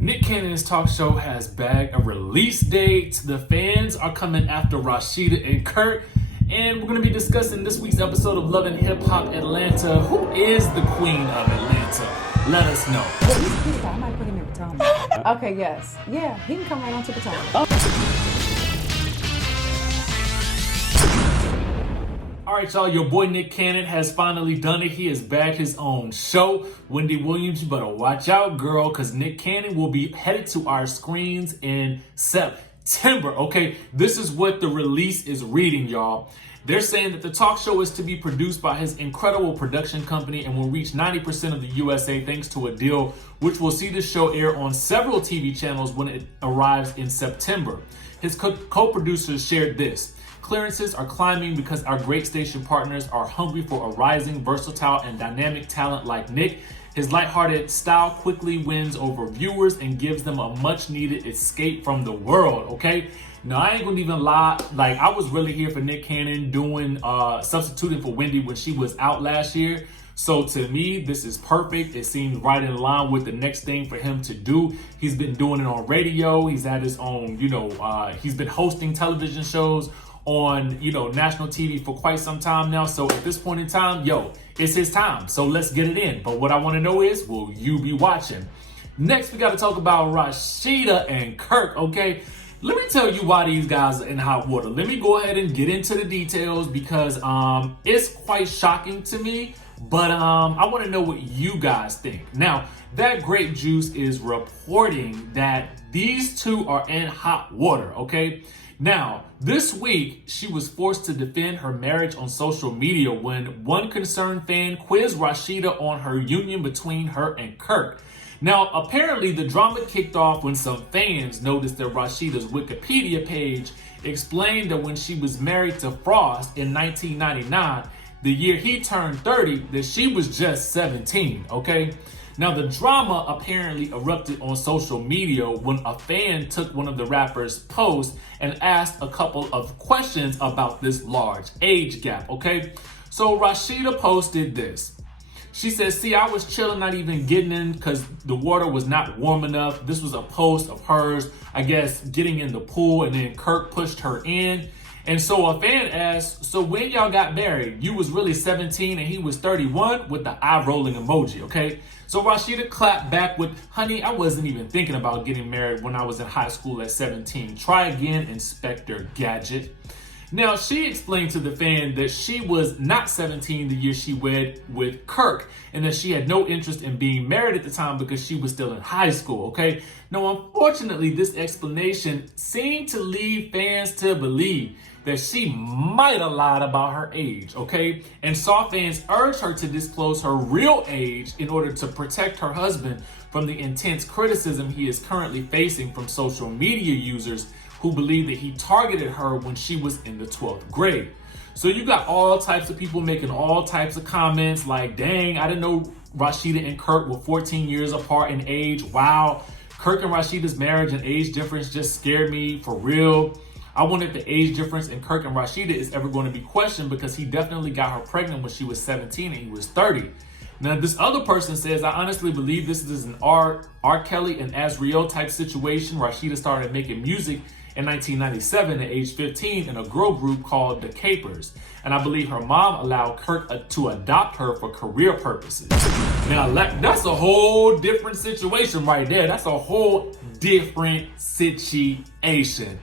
Nick Cannon's talk show has bagged a release date. The fans are coming after RASHEEDA and Kirk. And we're going to be discussing this week's episode of Love and Hip Hop Atlanta. Who is the queen of Atlanta? Let us know. I might put him in Potomac. Okay, yes. Yeah, he can come right on to Potomac. All right, y'all, your boy Nick Cannon has finally done it. He has bagged his own show. Wendy Williams, you better watch out, girl, because Nick Cannon will be headed to our screens in September, okay? This is what the release is reading, y'all. They're saying that the talk show is to be produced by his incredible production company and will reach 90% of the USA thanks to a deal which will see the show air on several TV channels when it arrives in September. His co-producers shared this. Clearances are climbing because our great station partners are hungry for a rising, versatile, and dynamic talent like Nick. His lighthearted style quickly wins over viewers and gives them a much-needed escape from the world, okay? Now, I ain't gonna even lie. Like, I was really here for Nick Cannon doing, substituting for Wendy when she was out last year. So to me, this is perfect. It seems right in line with the next thing for him to do. He's been doing it on radio. He's had his own, he's been hosting television shows on, national TV for quite some time now. So at this point in time, it's his time. So let's get it in. But what I want to know is, will you be watching? Next, we got to talk about RASHEEDA and Kirk, okay? Let me tell you why these guys are in hot water. Let me go ahead and get into the details because it's quite shocking to me. But I want to know what you guys think. Now, That Grape Juice is reporting that these two are in hot water, okay? Now, this week, she was forced to defend her marriage on social media when one concerned fan quizzed RASHEEDA on her union between her and Kirk. Now, apparently, the drama kicked off when some fans noticed that RASHEEDA's Wikipedia page explained that when she was married to Frost in 1999, the year he turned 30, that she was just 17, okay? Now, the drama apparently erupted on social media when a fan took one of the rapper's posts and asked a couple of questions about this large age gap, okay? So RASHEEDA posted this. She says, see, I was chilling, not even getting in because the water was not warm enough. This was a post of hers, I guess, getting in the pool, and then Kirk pushed her in. And so a fan asked, so when y'all got married, you was really 17 and he was 31 with the eye rolling emoji, okay? So RASHEEDA clapped back with, honey, I wasn't even thinking about getting married when I was in high school at 17. Try again, Inspector Gadget. Now, she explained to the fan that she was not 17 the year she wed with Kirk and that she had no interest in being married at the time because she was still in high school, okay? Now, unfortunately, this explanation seemed to lead fans to believe that she might have lied about her age, okay? And saw fans urge her to disclose her real age in order to protect her husband from the intense criticism he is currently facing from social media users who believe that he targeted her when she was in the 12th grade. So you got all types of people making all types of comments like, dang, I didn't know RASHEEDA and Kirk were 14 years apart in age. Wow, Kirk and RASHEEDA's marriage and age difference just scared me for real. I wonder if the age difference in Kirk and RASHEEDA is ever going to be questioned because he definitely got her pregnant when she was 17 and he was 30. Now, this other person says, I honestly believe this is an R. Kelly and Azriel type situation. RASHEEDA started making music in 1997 at age 15 in a girl group called The Capers. And I believe her mom allowed Kirk to adopt her for career purposes. Now, that's a whole different situation right there. That's a whole different situation.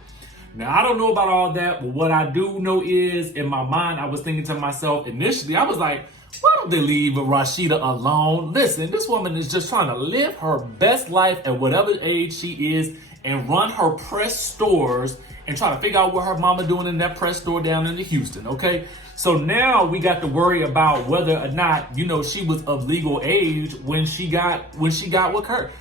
Now, I don't know about all that, but what I do know is, in my mind, I was thinking to myself initially, I was like, why don't they leave RASHEEDA alone? Listen, this woman is just trying to live her best life at whatever age she is and run her press stores and try to figure out what her mama doing in that press store down in Houston, okay? So now we got to worry about whether or not, she was of legal age when she got with Kirk.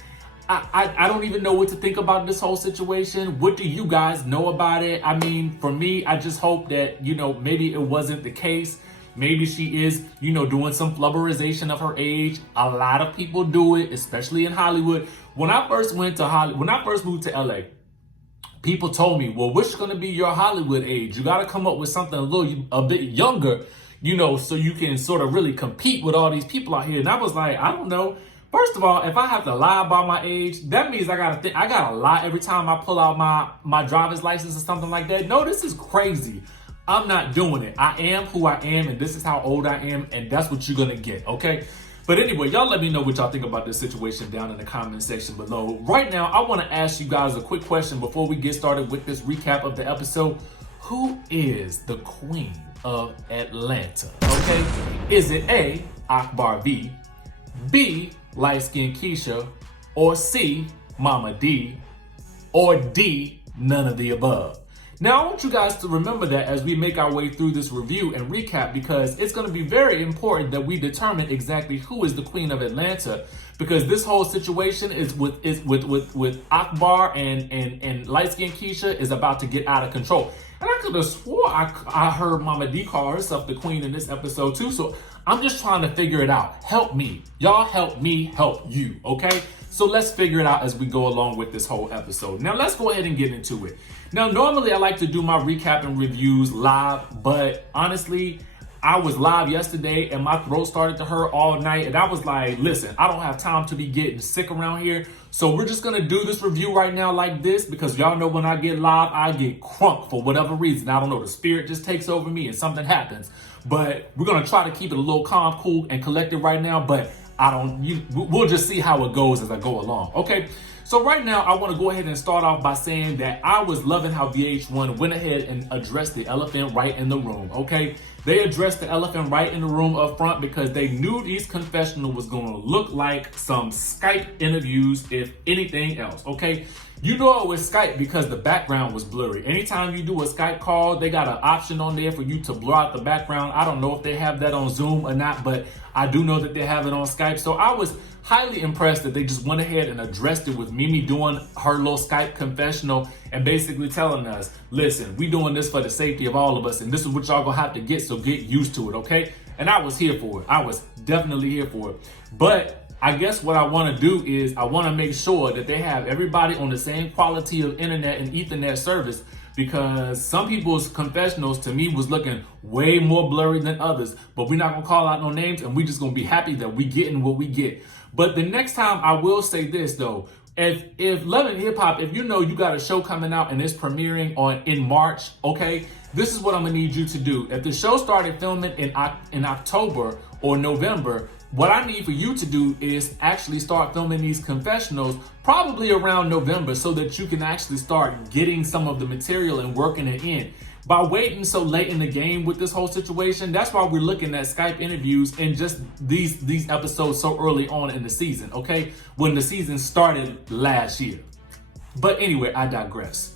I don't even know what to think about this whole situation. What do you guys know about it? I mean, for me, I just hope that, maybe it wasn't the case. Maybe she is, doing some flubberization of her age. A lot of people do it, especially in Hollywood. When I first moved to LA, people told me, well, what's going to be your Hollywood age? You got to come up with something a bit younger, so you can sort of really compete with all these people out here. And I was like, I don't know. First of all, if I have to lie about my age, that means I gotta lie every time I pull out my driver's license or something like that. No, this is crazy. I'm not doing it. I am who I am, and this is how old I am, and that's what you're gonna get, okay? But anyway, y'all let me know what y'all think about this situation down in the comment section below. Right now, I want to ask you guys a quick question before we get started with this recap of the episode. Who is the queen of Atlanta? Okay, is it A, Akbar V, B, LHHATL, or C, Momma Dee, or D, none of the above? Now, I want you guys to remember that as we make our way through this review and recap, because it's going to be very important that we determine exactly who is the queen of Atlanta, because this whole situation is with Akbar and LHHATL is about to get out of control. And I could have swore I heard Momma Dee call herself the queen in this episode too. So I'm just trying to figure it out. Help me. Y'all help me help you, okay? So let's figure it out as we go along with this whole episode. Now let's go ahead and get into it. Now, normally I like to do my recap and reviews live, but honestly, I was live yesterday and my throat started to hurt all night. And I was like, listen, I don't have time to be getting sick around here. So we're just gonna do this review right now like this, because y'all know when I get live, I get crunk for whatever reason. I don't know, the spirit just takes over me and something happens. But we're gonna try to keep it a little calm, cool, and collected right now, but we'll just see how it goes as I go along, okay? So right now, I want to go ahead and start off by saying that I was loving how VH1 went ahead and addressed the elephant right in the room, okay? They addressed the elephant right in the room up front because they knew these confessional was going to look like some Skype interviews, if anything else, okay? You know it was Skype because the background was blurry. Anytime you do a Skype call, they got an option on there for you to blur out the background. I don't know if they have that on Zoom or not, but I do know that they have it on Skype. So I was highly impressed that they just went ahead and addressed it with Mimi doing her little Skype confessional and basically telling us, listen, we doing this for the safety of all of us, and this is what y'all gonna have to get, so get used to it, okay? And I was here for it. I was definitely here for it. But I guess what I want to do is I want to make sure that they have everybody on the same quality of internet and ethernet service, because some people's confessionals to me was looking way more blurry than others. But we're not gonna call out no names, and we just gonna be happy that we getting what we get. But the next time, I will say this though, if Love and Hip Hop, if you know you got a show coming out and it's premiering in March, okay, this is what I'm gonna need you to do. If the show started filming in October or November, what I need for you to do is actually start filming these confessionals probably around November, so that you can actually start getting some of the material and working it in. By waiting so late in the game with this whole situation, that's why we're looking at Skype interviews and just these episodes so early on in the season, okay? When the season started last year. But anyway, I digress.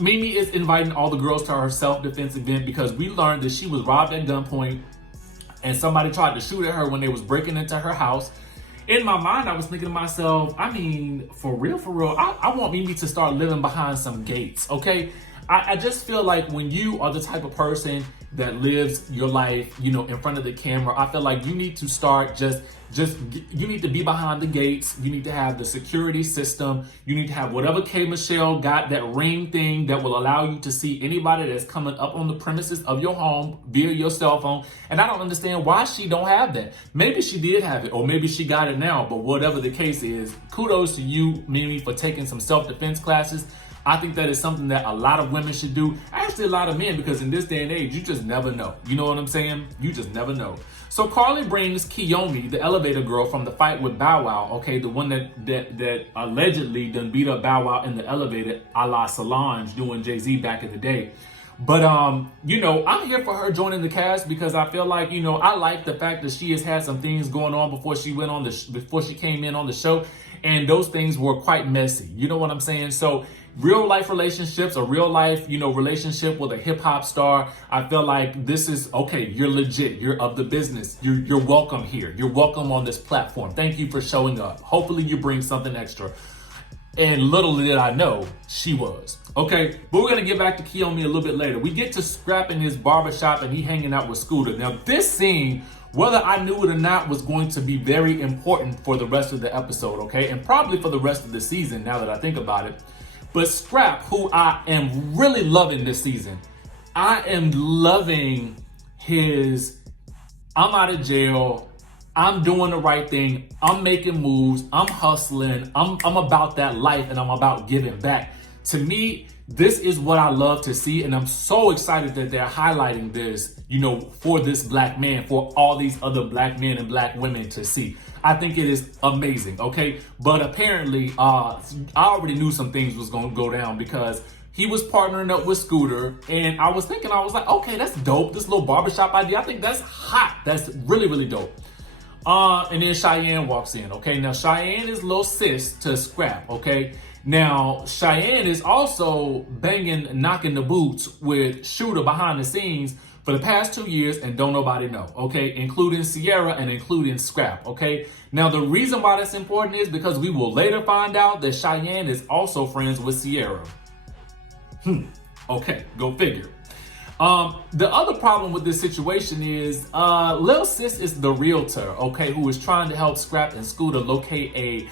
Mimi is inviting all the girls to her self-defense event because we learned that she was robbed at gunpoint and somebody tried to shoot at her when they was breaking into her house. In my mind, I was thinking to myself, I mean, for real, I want Mimi to start living behind some gates, okay? I just feel like when you are the type of person that lives your life, you know, in front of the camera, I feel like you need to start you need to be behind the gates. You need to have the security system. You need to have whatever K. Michelle got, that ring thing that will allow you to see anybody that's coming up on the premises of your home via your cell phone. And I don't understand why she don't have that. Maybe she did have it, or maybe she got it now, but whatever the case is, kudos to you, Mimi, for taking some self-defense classes. I think that is something that a lot of women should do. Actually, a lot of men, because in this day and age, you just never know. You know what I'm saying? You just never know. So Carly brings Kiyomi, the elevator girl from the fight with Bow Wow, okay, the one that allegedly done beat up Bow Wow in the elevator, a la Solange doing Jay-Z back in the day. But, you know, I'm here for her joining the cast because I feel like, you know, I like the fact that she has had some things going on before she came in on the show. And those things were quite messy. You know what I'm saying? So real life relationships, a real life, you know, relationship with a hip hop star, I feel like this is, okay, you're legit. You're of the business. You're welcome here. You're welcome on this platform. Thank you for showing up. Hopefully you bring something extra. And little did I know, she was. Okay, but we're going to get back to Kiyomi a little bit later. We get to Scrap in his barbershop and he hanging out with Scooter. Now, this scene, whether I knew it or not, was going to be very important for the rest of the episode, okay? And probably for the rest of the season, now that I think about it. But Scrap, who I am really loving this season, I am loving his I'm out of jail, I'm doing the right thing. I'm making moves. I'm hustling. I'm about that life, and I'm about giving back. To me, this is what I love to see, and I'm so excited that they're highlighting this, for this black man, for all these other black men and black women to see. I think it is amazing, okay? But apparently, I already knew some things was going to go down because he was partnering up with Scooter, and I was like, okay, that's dope. This little barbershop idea, I think that's hot. That's really, really dope. And then Cheyenne walks in, okay? Now, Cheyenne is little sis to Scrap, okay? Now, Cheyenne is also knocking the boots with Shooter behind the scenes for the past 2 years, and don't nobody know, okay? Including Sierra and including Scrap, okay? Now, the reason why that's important is because we will later find out that Cheyenne is also friends with Sierra. Okay, go figure. The other problem with this situation is Lil Sis is the realtor, okay, who is trying to help Scrap and Scooter locate a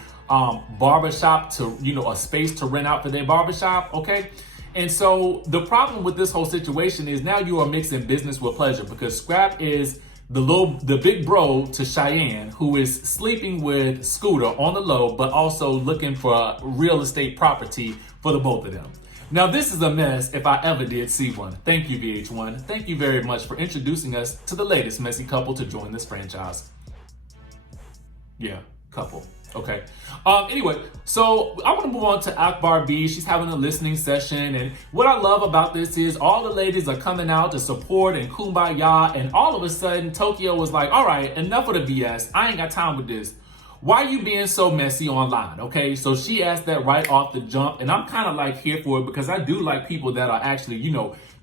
barbershop to, a space to rent out for their barbershop, okay? And so the problem with this whole situation is now you are mixing business with pleasure, because Scrap is the big bro to Cheyenne, who is sleeping with Scooter on the low, but also looking for real estate property for the both of them. Now, this is a mess if I ever did see one. Thank you, VH1. Thank you very much for introducing us to the latest messy couple to join this franchise. Yeah, couple. Okay. Anyway, so I want to move on to Akbar V. She's having a listening session, and what I love about this is all the ladies are coming out to support and kumbaya, and all of a sudden Tokyo was like, all right, enough of the BS. I ain't got time with this. Why are you being so messy online? Okay, so she asked that right off the jump, and I'm kind of like here for it because I do like people that are actually,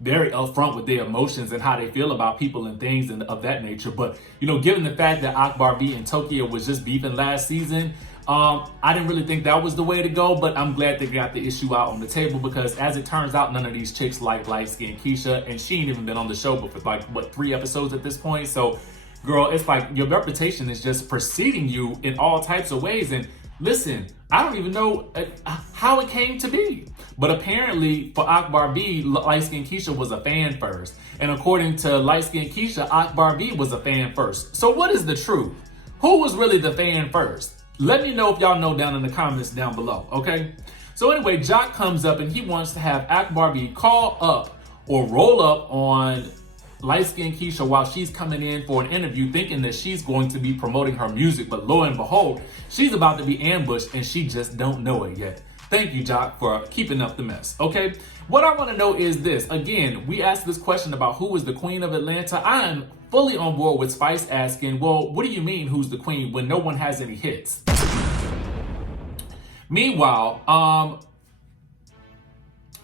very upfront with their emotions and how they feel about people and things and of that nature. But, given the fact that Akbar V and Tokyo was just beefing last season, I didn't really think that was the way to go, but I'm glad they got the issue out on the table because as it turns out, none of these chicks like LightSkinkeisha, and she ain't even been on the show but for 3 episodes at this point. So, girl, it's like your reputation is just preceding you in all types of ways. And listen, I don't even know how it came to be. But apparently for Akbar V, LightSkinkeisha was a fan first. And according to LightSkinkeisha, Akbar V was a fan first. So what is the truth? Who was really the fan first? Let me know if y'all know down in the comments down below, okay? So anyway, Jock comes up and he wants to have Akbar V call up or roll up on LightSkinkeisha while she's coming in for an interview thinking that she's going to be promoting her music, but lo and behold, she's about to be ambushed and she just don't know it yet. Thank you, Jock, for keeping up the mess, okay? What I want to know is this. Again, we asked this question about who is the queen of Atlanta. I am fully on board with Spice asking, well, what do you mean who's the queen when no one has any hits? Meanwhile,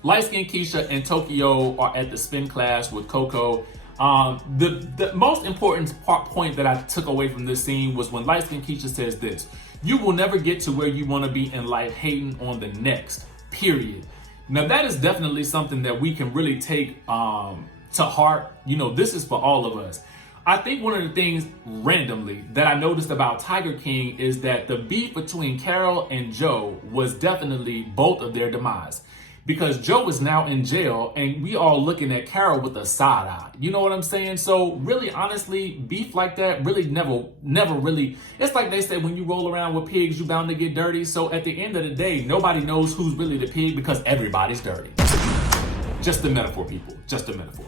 LightSkinkeisha and Tokyo are at the spin class with Coco. The most important point that I took away from this scene was when LightSkinkeisha says this: you will never get to where you want to be in life hating on the next, period. Now that is definitely something that we can really take to heart. This is for all of us. I think one of the things randomly that I noticed about Tiger King is that the beef between Carol and Joe was definitely both of their demise. Because Joe is now in jail and we all looking at Carol with a side eye. You know what I'm saying? So really, honestly, beef like that really never really, it's like they say, when you roll around with pigs, you bound to get dirty. So at the end of the day, nobody knows who's really the pig because everybody's dirty. Just a metaphor, people, just a metaphor.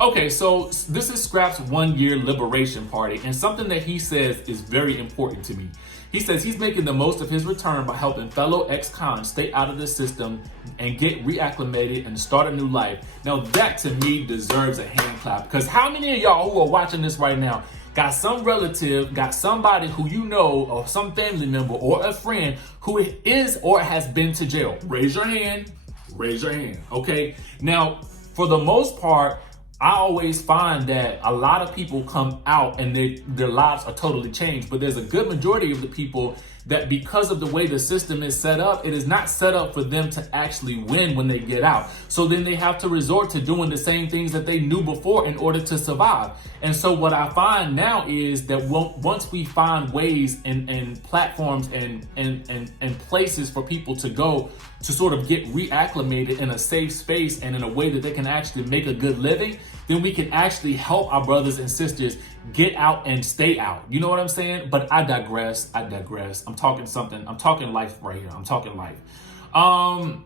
Okay, so this is Scrap's 1-year liberation party, and something that he says is very important to me. He says he's making the most of his return by helping fellow ex-cons stay out of the system and get reacclimated and start a new life. Now that to me deserves a hand clap, because how many of y'all who are watching this right now got some relative, got somebody who you know, or some family member or a friend who is or has been to jail? Raise your hand, okay? Now, for the most part, I always find that a lot of people come out and their lives are totally changed, but there's a good majority of the people that because of the way the system is set up, it is not set up for them to actually win when they get out. So then they have to resort to doing the same things that they knew before in order to survive. And so what I find now is that once we find ways and platforms and places for people to go to sort of get reacclimated in a safe space and in a way that they can actually make a good living, then we can actually help our brothers and sisters get out and stay out. You know what I'm saying? But I digress. I'm talking life right here. I'm talking life. I'm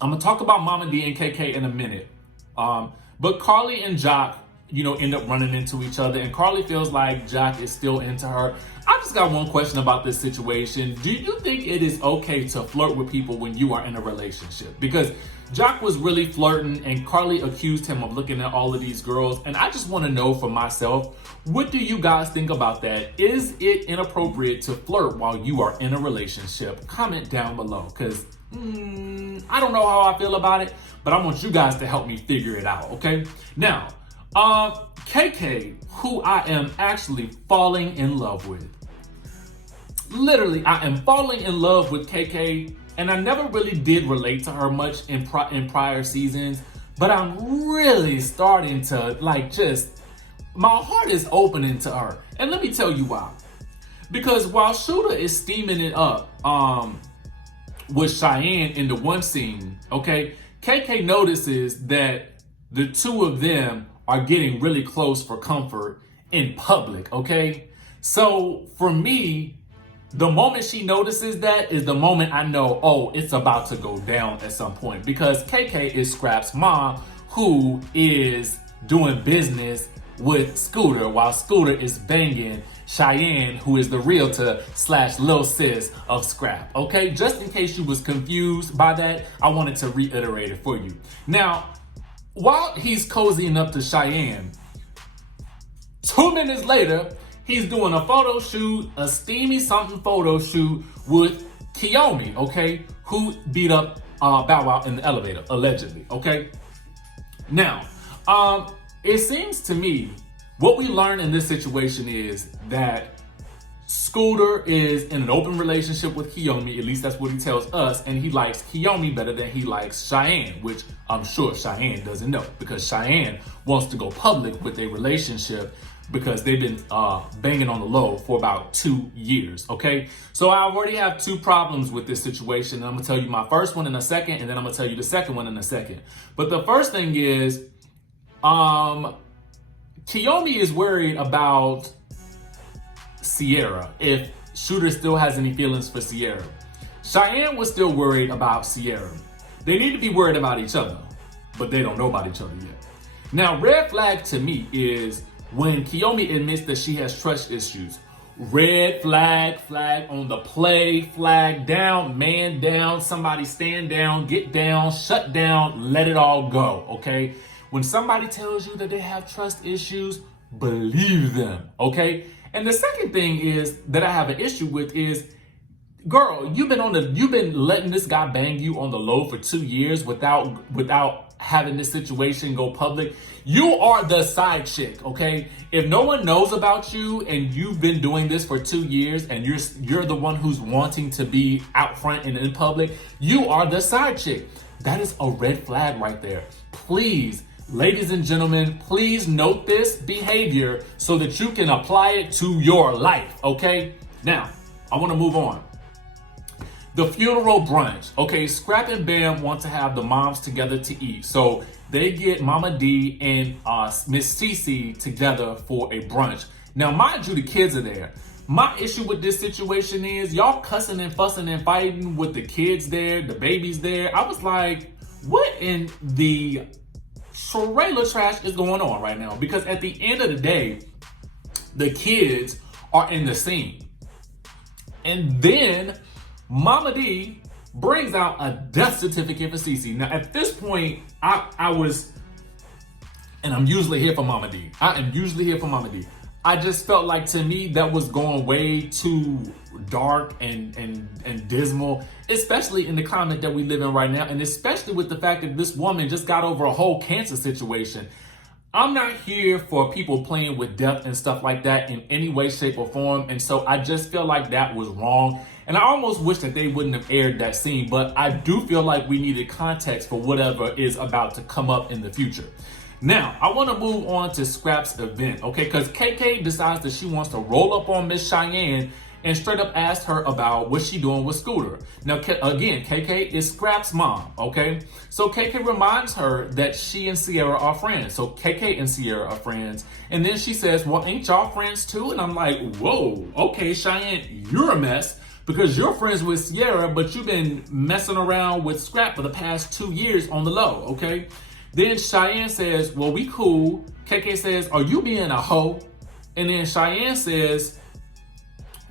gonna talk about Momma Dee and KK in a minute. But Carly and Jock, end up running into each other, and Carly feels like Jock is still into her. I just got one question about this situation. Do you think it is okay to flirt with people when you are in a relationship? Because Jock was really flirting, and Carly accused him of looking at all of these girls. And I just want to know for myself, what do you guys think about that? Is it inappropriate to flirt while you are in a relationship? Comment down below, because I don't know how I feel about it, but I want you guys to help me figure it out, okay? Now, KK, who I am actually falling in love with. Literally, I am falling in love with KK, and I never really did relate to her much in prior seasons, but I'm really starting to, my heart is opening to her. And let me tell you why. Because while Shooter is steaming it up with Cheyenne in the one scene, okay, KK notices that the two of them are getting really close for comfort in public, okay? So for me, the moment she notices that is the moment I know, oh, it's about to go down at some point, because KK is Scrap's mom, who is doing business with Scooter while Scooter is banging Cheyenne, who is the realtor / lil sis of Scrap, okay? Just in case you was confused by that, I wanted to reiterate it for you. Now, while he's cozying up to Cheyenne, 2 minutes later, he's doing a photo shoot, a steamy something photo shoot with Kiyomi, okay? Who beat up Bow Wow in the elevator, allegedly, okay? Now, it seems to me, what we learn in this situation is that Scooter is in an open relationship with Kiyomi, at least that's what he tells us, and he likes Kiyomi better than he likes Cheyenne, which I'm sure Cheyenne doesn't know, because Cheyenne wants to go public with a relationship because they've been banging on the low for about 2 years, okay? So I already have 2 problems with this situation, and I'm gonna tell you my first one in a second, and then I'm gonna tell you the second one in a second. But the first thing is, Kiyomi is worried about Sierra, if Shooter still has any feelings for Sierra. Cheyenne was still worried about Sierra. They need to be worried about each other, but they don't know about each other yet. Now, red flag to me is when Kiyomi admits that she has trust issues. Red flag, flag on the play, flag down, man down, somebody stand down, get down, shut down, let it all go, okay? When somebody tells you that they have trust issues, believe them, okay? And the second thing is that I have an issue with is, girl, you've been letting this guy bang you on the low for 2 years without having this situation go public. You are the side chick, okay? If no one knows about you and you've been doing this for 2 years and you're the one who's wanting to be out front and in public, you are the side chick. That is a red flag right there. Please, ladies and gentlemen, please note this behavior so that you can apply it to your life, okay? Now, I want to move on. The funeral brunch. Okay, Scrap and Bam want to have the moms together to eat. So they get Momma Dee and Miss CeeCee together for a brunch. Now, mind you, the kids are there. My issue with this situation is y'all cussing and fussing and fighting with the kids there, the babies there. I was like, what in the trailer trash is going on right now? Because at the end of the day, the kids are in the scene. And then Momma Dee brings out a death certificate for CeeCee. Now, at this point, I was, and I'm usually here for Momma Dee. I am usually here for Momma Dee. I just felt like, to me, that was going way too dark and dismal, especially in the climate that we live in right now, and especially with the fact that this woman just got over a whole cancer situation. I'm not here for people playing with death and stuff like that in any way, shape, or form, and so I just feel like that was wrong. And I almost wish that they wouldn't have aired that scene, but I do feel like we needed context for whatever is about to come up in the future. Now, I want to move on to Scrap's event, okay? Because KK decides that she wants to roll up on Miss Cheyenne and straight up asked her about what she doing with Scooter. Now, again, KK is Scrap's mom, okay? So KK reminds her that she and Sierra are friends. So KK and Sierra are friends. And then she says, well, ain't y'all friends too? And I'm like, whoa, okay, Cheyenne, you're a mess because you're friends with Sierra, but you've been messing around with Scrap for the past 2 years on the low, okay? Then Cheyenne says, well, we cool. KK says, are you being a hoe? And then Cheyenne says,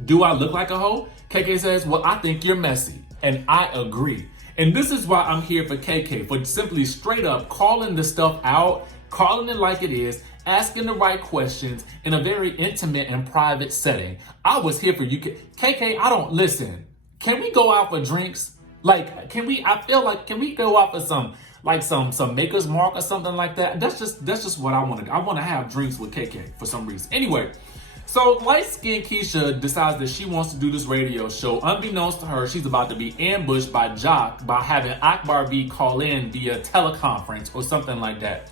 do I look like a hoe? KK says, well, I think you're messy. And I agree. And this is why I'm here for KK, for simply straight up calling the stuff out, calling it like it is, asking the right questions in a very intimate and private setting. I was here for you. KK, I don't listen. Can we go out for drinks? Like, can we go out for some Maker's Mark or something like that? That's just what I want to do. I want to have drinks with KK for some reason. Anyway, so Lightskinkeisha decides that she wants to do this radio show. Unbeknownst to her, she's about to be ambushed by Jock by having Akbar V call in via teleconference or something like that.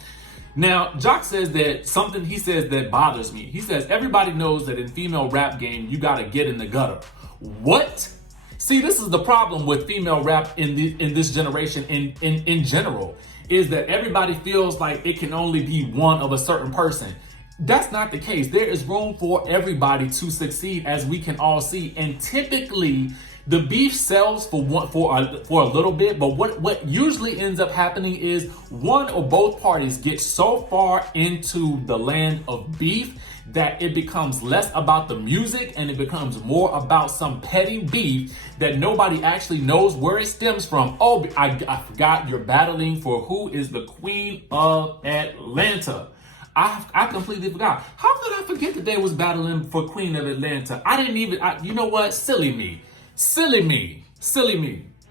Now, Jock says that he says that bothers me. He says, everybody knows that in female rap game, you got to get in the gutter. What? See, this is the problem with female rap in this generation in general, is that everybody feels like it can only be one of a certain person. That's not the case. There is room for everybody to succeed, as we can all see. And typically, the beef sells for a little bit, but what usually ends up happening is one or both parties get so far into the land of beef that it becomes less about the music and it becomes more about some petty beef that nobody actually knows where it stems from. Oh, I forgot, you're battling for who is the queen of Atlanta. I completely forgot. How could I forget that they was battling for Queen of Atlanta? I didn't even, you know what? Silly me.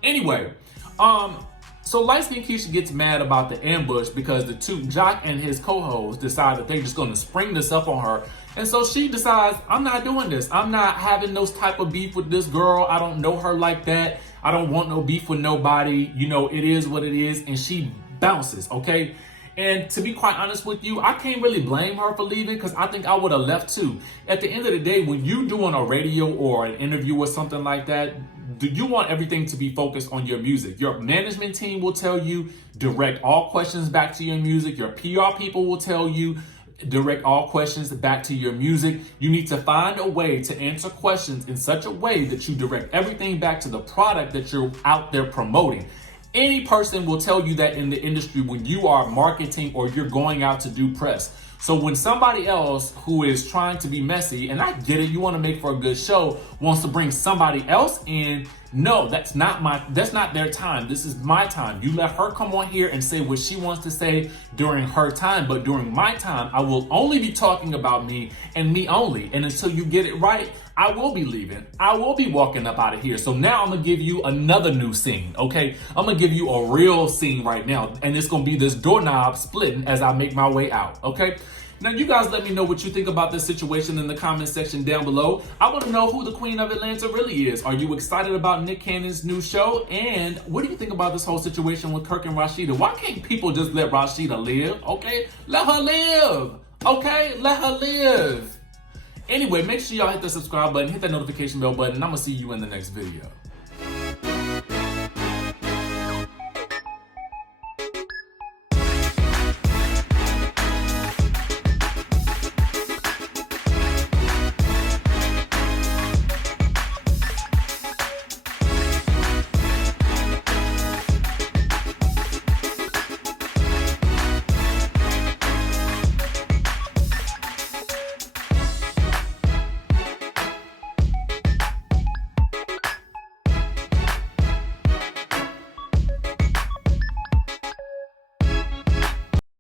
Anyway, so Lightskinkeisha gets mad about the ambush because the two, Jock and his co-host, decide that they're just going to spring this up on her. And so she decides, I'm not doing this. I'm not having those type of beef with this girl. I don't know her like that. I don't want no beef with nobody. You know, it is what it is. And she bounces, okay? And to be quite honest with you, I can't really blame her for leaving because I think I would have left too. At the end of the day, when you're doing a radio or an interview or something like that, you want everything to be focused on your music. Your management team will tell you, direct all questions back to your music. Your PR people will tell you, direct all questions back to your music. You need to find a way to answer questions in such a way that you direct everything back to the product that you're out there promoting. Any person will tell you that in the industry when you are marketing or you're going out to do press. So when somebody else who is trying to be messy, and I get it, you want to make for a good show, wants to bring somebody else in, no, that's not their time. This is my time. You let her come on here and say what she wants to say during her time, but during my time, I will only be talking about me and me only. And until you get it right, I will be leaving. I will be walking up out of here. So now I'm gonna give you another new scene, okay? I'm gonna give you a real scene right now, and it's gonna be this doorknob splitting as I make my way out, okay? Now, you guys let me know what you think about this situation in the comment section down below. I want to know who the Queen of Atlanta really is. Are you excited about Nick Cannon's new show? And what do you think about this whole situation with Kirk and Rasheeda? Why can't people just let Rasheeda live? Okay, let her live. Okay, let her live. Anyway, make sure y'all hit the subscribe button, hit that notification bell button, and I'm going to see you in the next video.